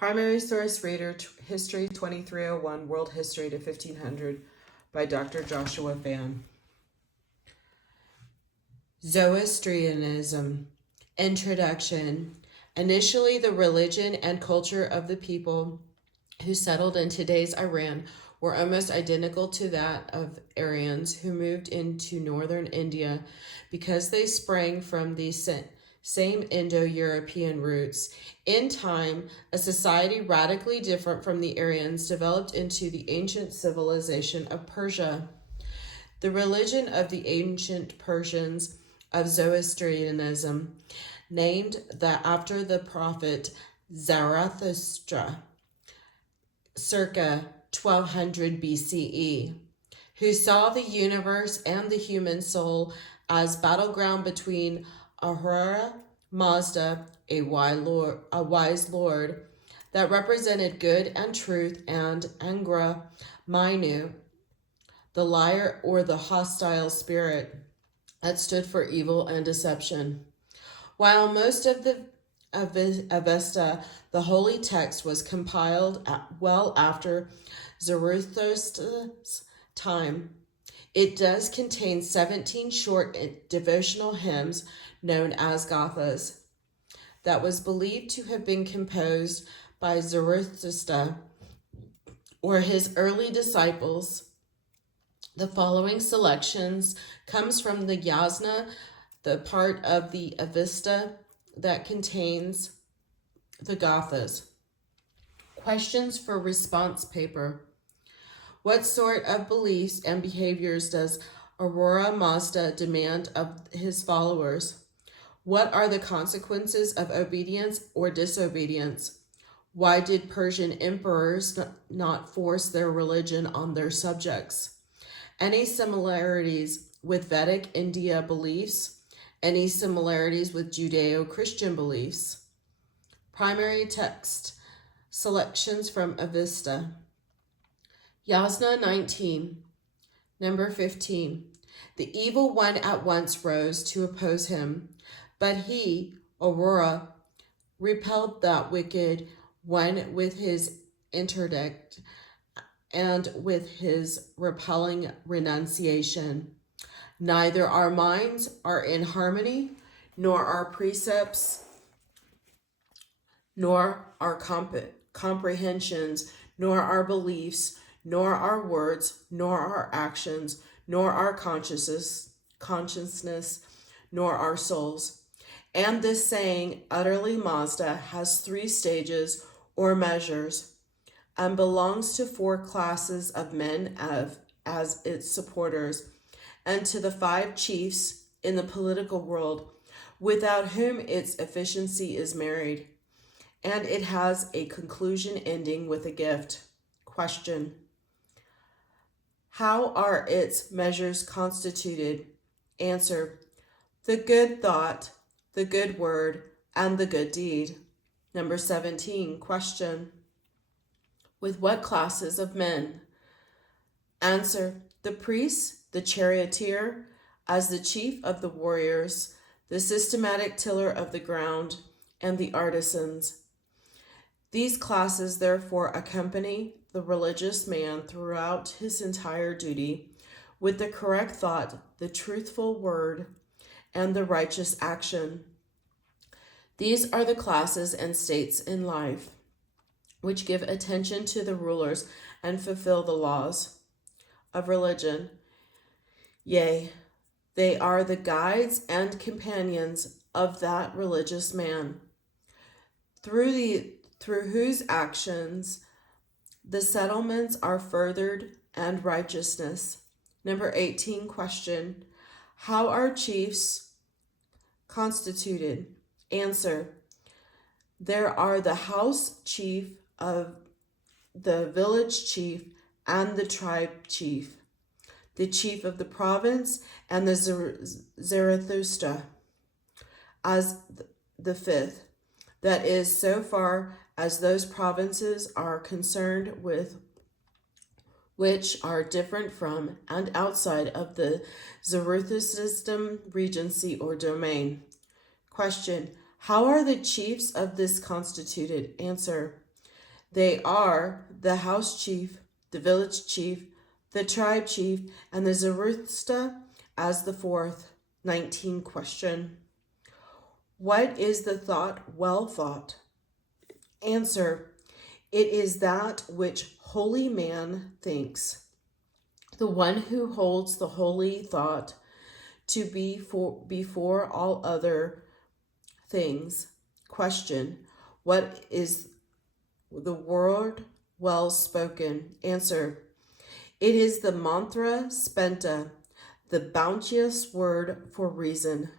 Primary source reader, History 2301, World History to 1500 by Dr. Joshua Fan. Zoroastrianism. Introduction. Initially, the religion and culture of the people who settled in today's Iran were almost identical to that of Aryans who moved into northern India because they sprang from the same Indo-European roots. In time, a society radically different from the Aryans developed into the ancient civilization of Persia. The religion of the ancient Persians of Zoroastrianism, named after the prophet Zarathustra, circa 1200 BCE, who saw the universe and the human soul as battleground between Ahura Mazda, a wise lord that represented good and truth, and Angra Mainyu, the liar or the hostile spirit that stood for evil and deception. While most of the Avesta, the holy text, was compiled well after Zarathustra's time, it does contain 17 short devotional hymns known as gathas that was believed to have been composed by Zarathustra or his early disciples. The following selections comes from the Yasna, the part of the Avesta that contains the gathas. Questions for response paper. What sort of beliefs and behaviors does Ahura Mazda demand of his followers? What are the consequences of obedience or disobedience? Why did Persian emperors not force their religion on their subjects? Any similarities with Vedic India beliefs? Any similarities with Judeo-Christian beliefs? Primary text selections from Avesta. Yasna 19, number 15. The evil one at once rose to oppose him, but he, Ahura, repelled that wicked one with his interdict and with his repelling renunciation. Neither our minds are in harmony, nor our precepts, nor our comprehensions, nor our beliefs, nor our words, nor our actions, nor our consciousness, nor our souls. And this saying, utterly Mazda, has 3 stages or measures, and belongs to 4 classes of men as its supporters, and to the 5 chiefs in the political world, without whom its efficiency is marred. And it has a conclusion ending with a gift. Question. How are its measures constituted? Answer. The good thought, the good word, and the good deed. Number 17. Question. With what classes of men? Answer. The priest, the charioteer, as the chief of the warriors, the systematic tiller of the ground, and the artisans. These classes therefore accompany the religious man throughout his entire duty with the correct thought, the truthful word, and the righteous action. These are the classes and states in life which give attention to the rulers and fulfill the laws of religion. Yea, they are the guides and companions of that religious man, through whose actions the settlements are furthered and righteousness. Number 18. Question. How are chiefs constituted? Answer. There are the house chief, of the village chief, and the tribe chief, the chief of the province, and the Zarathustra as the 5th. That is, so far as those provinces are concerned with which are different from and outside of the Zarathustrian regency or domain. Question. How are the chiefs of this constituted? Answer. They are the house chief, the village chief, the tribe chief, and the Zoroastrian as the fourth. 19 question. What is the thought well thought? Answer. It is that which holy man thinks. The one who holds the holy thought to be before all other things. Question. What is the word well spoken? Answer. It is the mantra spenta, the bounteous word for reason.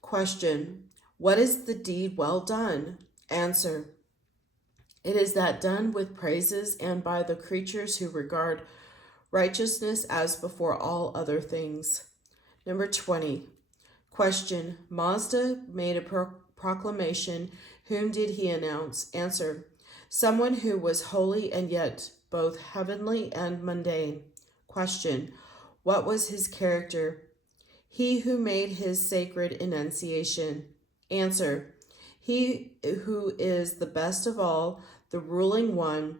Question. What is the deed well done? Answer. It is that done with praises and by the creatures who regard righteousness as before all other things. Number 20. Question. Mazda made a proclamation. Whom did he announce? Answer. Someone who was holy and yet both heavenly and mundane. Question. What was his character? He who made his sacred enunciation. Answer. He who is the best of all, the ruling one.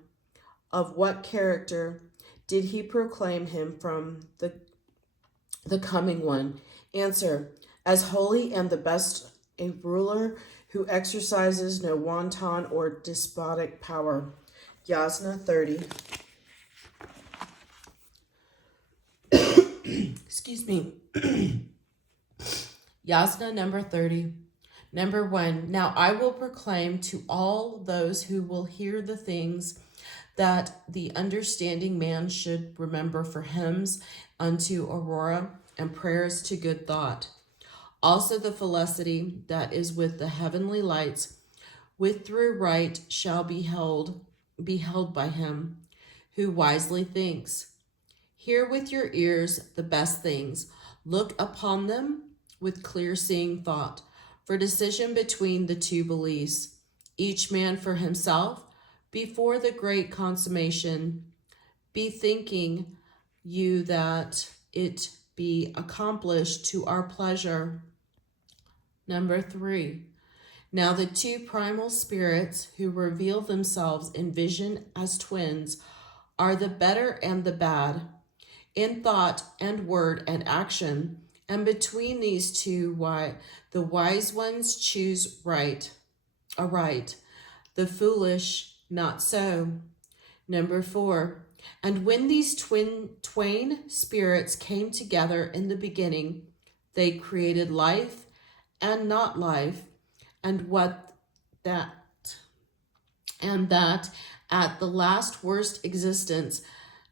Of what character did he proclaim him from the coming one? Answer. As holy and the best, a ruler who exercises no wanton or despotic power. Yasna 30. Excuse me. Yasna number 30. Number 1. Now I will proclaim to all those who will hear the things that the understanding man should remember for hymns unto Aurora and prayers to good thought. Also the felicity that is with the heavenly lights, with through right shall be held by him who wisely thinks. Hear with your ears the best things. Look upon them with clear seeing thought, for decision between the two beliefs, each man for himself, before the great consummation, bethinking you that it be accomplished to our pleasure. Number 3. Now the two primal spirits who reveal themselves in vision as twins are the better and the bad, in thought and word and action, and between these two the wise ones choose aright, the foolish not so. Number 4. And when these twain spirits came together in the beginning, they created life and not life, and that at the last worst existence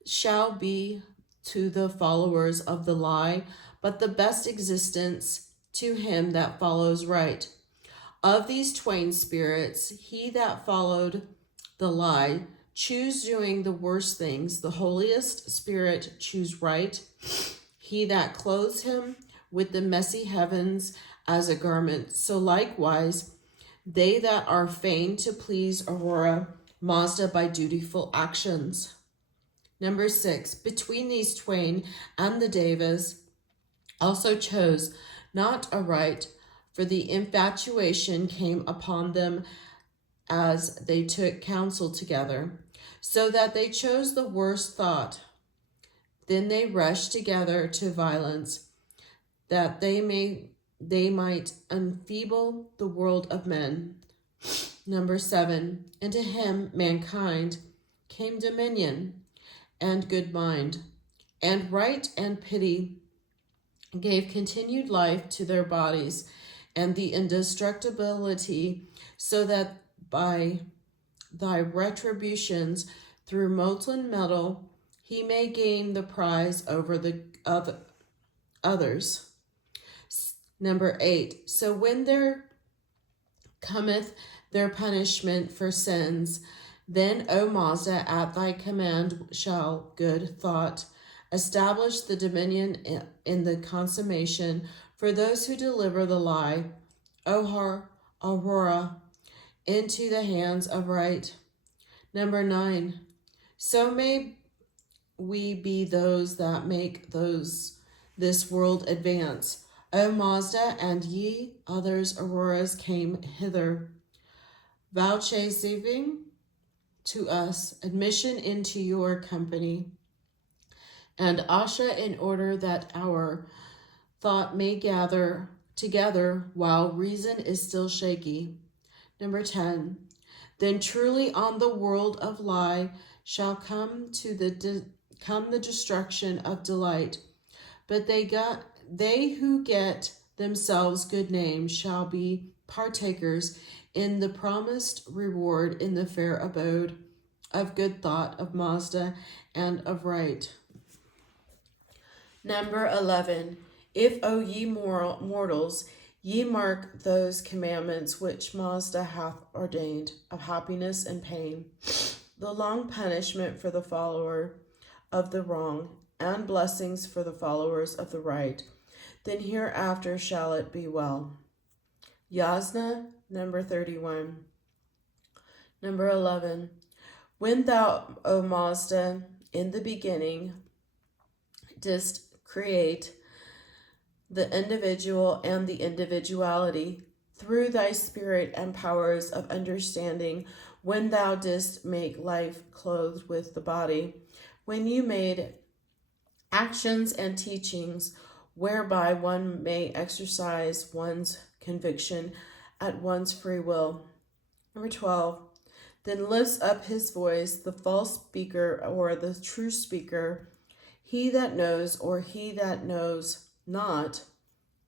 shall be to the followers of the lie, but the best existence to him that follows right. Of these twain spirits, he that followed the lie choose doing the worst things. The holiest spirit choose right. He that clothes him with the messy heavens as a garment. So likewise, they that are fain to please Aurora Mazda by dutiful actions. Number 6. Between these twain and the Devas also chose not aright, for the infatuation came upon them as they took counsel together, so that they chose the worst thought. Then they rushed together to violence, that they might enfeeble the world of men. Number 7. And to him, mankind, came dominion and good mind, and right and pity gave continued life to their bodies, and the indestructibility, so that by thy retributions through molten metal he may gain the prize over the others. Number 8. So when there cometh their punishment for sins, then, O Mazda, at thy command shall good thought establish the dominion in the consummation for those who deliver the lie, O Aurora, into the hands of right. Number 9. So may we be those that make this world advance. O Mazda, and ye others Auroras came hither, vouchsafing to us admission into your company, and Asha, in order that our thought may gather together while reason is still shaky. Number 10. Then truly on the world of lie shall come the destruction of delight. But they who get themselves good names shall be partakers in the promised reward in the fair abode of good thought, of Mazda, and of right. Number 11. If, O ye mortals, ye mark those commandments which Mazda hath ordained, of happiness and pain, the long punishment for the follower of the wrong, and blessings for the followers of the right, then hereafter shall it be well. Yasna, number 31. Number 11. When thou, O Mazda, in the beginning didst create the individual and the individuality through thy spirit and powers of understanding, when thou didst make life clothed with the body, when you made actions and teachings whereby one may exercise one's conviction at one's free will. Number 12. Then lifts up his voice the false speaker or the true speaker, he that knows or he that knows not,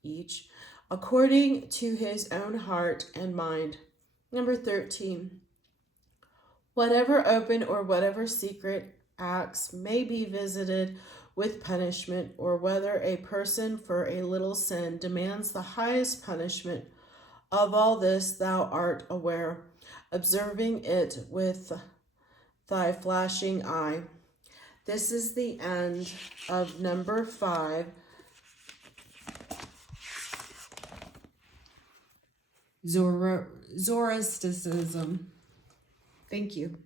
each according to his own heart and mind. Number 13. Whatever open or whatever secret acts may be visited with punishment, or whether a person for a little sin demands the highest punishment, of all this thou art aware, observing it with thy flashing eye. This is the end of number 5. Zoroastrianism. Thank you.